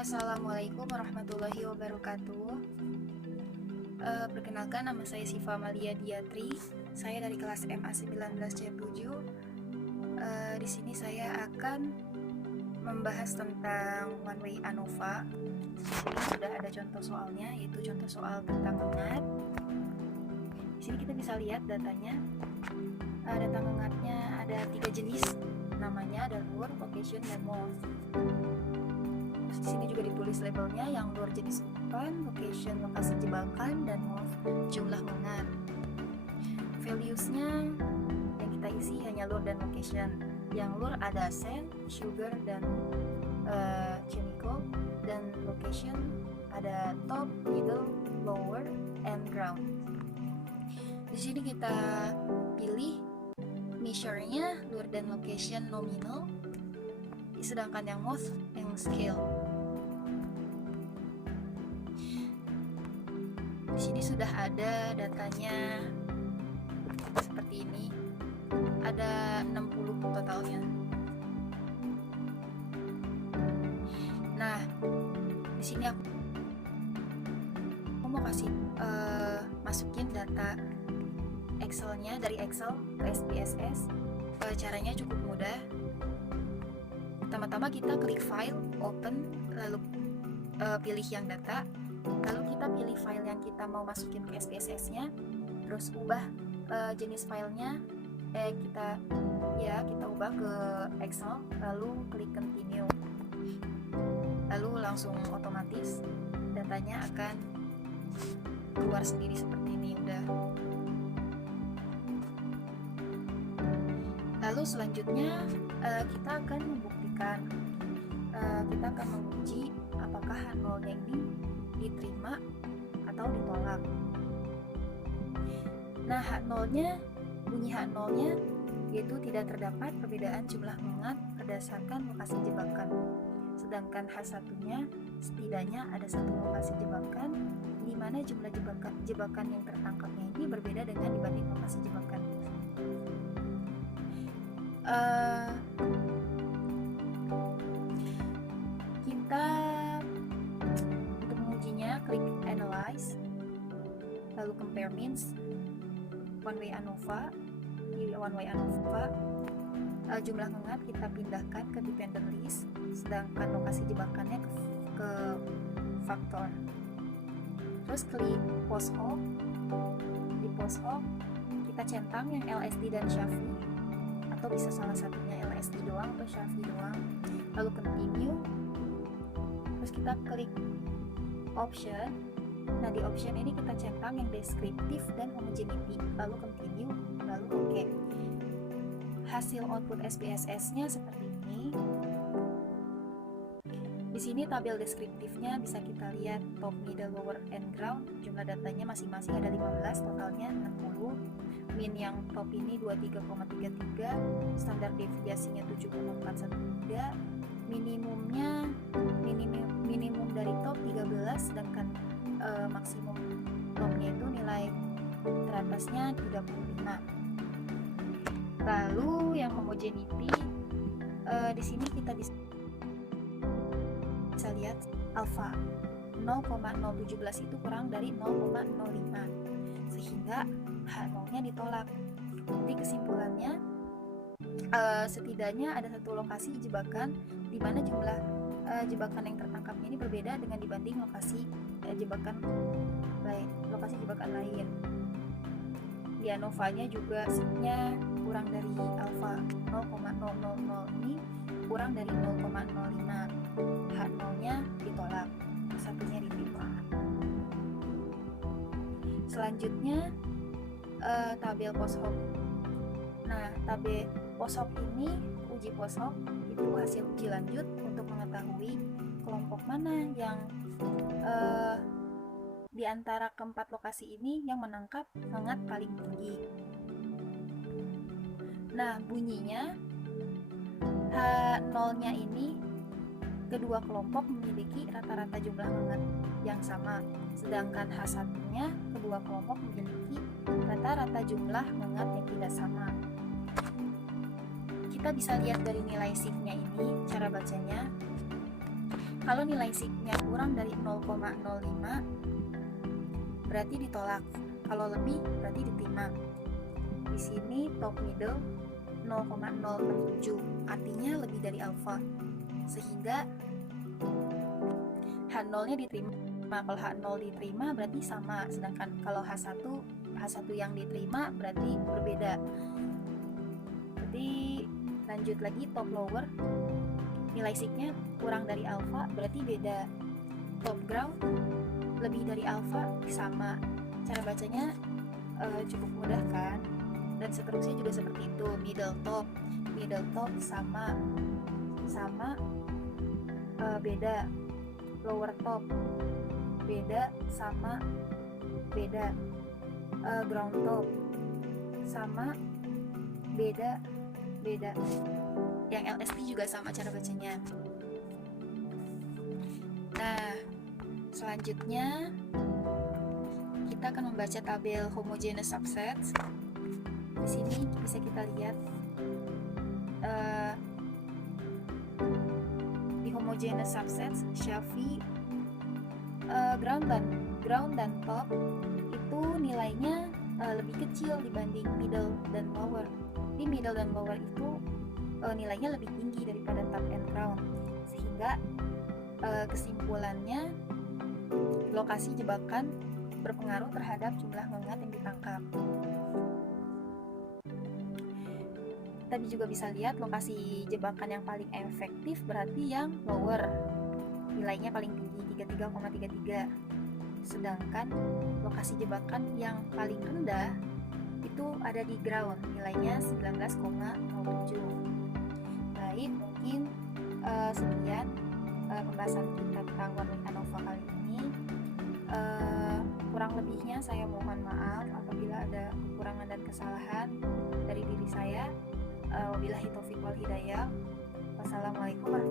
Assalamualaikum warahmatullahi wabarakatuh. Perkenalkan, nama saya Siva Malia Diatri. Saya dari kelas MA 19C7. Di sini saya akan membahas tentang one way ANOVA. Di sini sudah ada contoh soalnya, yaitu contoh soal tentang ngengat. Di sini kita bisa lihat datanya. Data ngengatnya ada 3 jenis. Namanya ada lure, location, dan mode. Di sini juga ditulis labelnya, yang lure jenis umpan, location lokasi jebakan, dan mode jumlah ngengat. Values-nya yang kita isi hanya lure dan location. Yang lure ada sand, sugar, dan chemical, dan location ada top, middle, lower, and ground. Di sini kita pilih measure-nya lure dan location nominal, sedangkan yang mode yang scale. Di sini sudah ada datanya seperti ini. Ada 60 totalnya. Nah, di sini aku mau kasih masukin data Excel-nya dari Excel ke SPSS. Caranya cukup mudah. Pertama-tama kita klik file, open, lalu pilih yang data. Lalu kita pilih file yang kita mau masukin ke SPSS-nya, terus ubah jenis filenya. Kita ubah ke Excel, lalu klik continue. Lalu langsung otomatis datanya akan keluar sendiri seperti ini. Udah. Lalu selanjutnya kita akan membuktikan, kita akan menguji apakah H0-nya ini diterima atau ditolak. Nah, H0-nya, bunyi H0-nya yaitu tidak terdapat perbedaan jumlah ngengat berdasarkan lokasi jebakan. Sedangkan H1-nya setidaknya ada satu lokasi jebakan di mana jumlah jebakan yang tertangkapnya ini berbeda dengan dibanding lokasi jebakan. Kita untuk mengujinya klik analyze, lalu compare means. One way ANOVA, di one way ANOVA jumlah ngengat kita pindahkan ke dependent list, sedangkan lokasi jebakannya ke faktor. Terus klik post hoc. Di post hoc kita centang yang LSD dan Shafi, atau bisa salah satunya LSD doang atau Shafi doang. Lalu continue. Terus kita klik option. Nah, di option ini kita centang yang deskriptif dan homogeneity, lalu continue, lalu oke. Hasil output SPSS-nya seperti ini. Di sini tabel deskriptifnya bisa kita lihat top, middle, lower, and ground. Jumlah datanya masing-masing ada 15, totalnya 60. Min yang top ini 23,33, standar deviasinya 7,413, minimum dari top 13, sedangkan maksimum topnya itu nilai teratasnya 35. Lalu yang homogeneity, di sini kita bisa lihat alpha 0,017 itu kurang dari 0,05, sehingga H0-nya ditolak. Jadi kesimpulannya, setidaknya ada satu lokasi jebakan di mana jumlah jebakan yang tertangkapnya ini berbeda dengan dibanding lokasi jebakan lain. Di ANOVA-nya juga setnya kurang dari alpha 0,000 ini kurang dari 0,05. H0-nya ditolak, satunya diterima. Selanjutnya tabel post hoc. Nah, tabel post hoc ini, uji post hoc itu hasil uji lanjut untuk mengetahui kelompok mana yang di antara keempat lokasi ini yang menangkap ngengat paling tinggi. Nah, bunyinya H0-nya ini kedua kelompok memiliki rata-rata jumlah ngengat yang sama, sedangkan H1-nya kedua kelompok memiliki rata-rata jumlah ngengat yang tidak sama. Kita bisa lihat dari nilai shift-nya ini, cara bacanya. Kalau nilai sigma kurang dari 0,05 berarti ditolak. Kalau lebih berarti diterima. Di sini top middle 0,067, artinya lebih dari alfa. Sehingga H0-nya diterima. Kalau H0 diterima berarti sama, sedangkan kalau H1 yang diterima berarti berbeda. Jadi lanjut lagi, top lower nilai sigma kurang dari alfa berarti beda. Top ground lebih dari alfa sama. Cara bacanya cukup mudah kan, dan seterusnya juga seperti itu. Middle top sama beda. Lower top beda sama beda. Ground top sama beda. Yang LSP juga sama cara bacanya. Nah, selanjutnya kita akan membaca tabel homogeneous subsets. Di sini bisa kita lihat di homogeneous subsets Shafi ground dan top itu nilainya lebih kecil dibanding middle dan lower. Di middle dan lower itu nilainya lebih tinggi daripada top and ground, sehingga kesimpulannya lokasi jebakan berpengaruh terhadap jumlah ngongat yang ditangkap. Kita juga bisa lihat lokasi jebakan yang paling efektif berarti yang lower, nilainya paling tinggi 33,33. Sedangkan lokasi jebakan yang paling rendah itu ada di ground, nilainya 19,07. Baik, mungkin sekian pembahasan kita tentang one way ANOVA kali ini. Kurang lebihnya saya mohon maaf apabila ada kekurangan dan kesalahan dari diri saya. Wabillahi taufiq wal hidayah. Wassalamualaikum warahmatullahi wabarakatuh.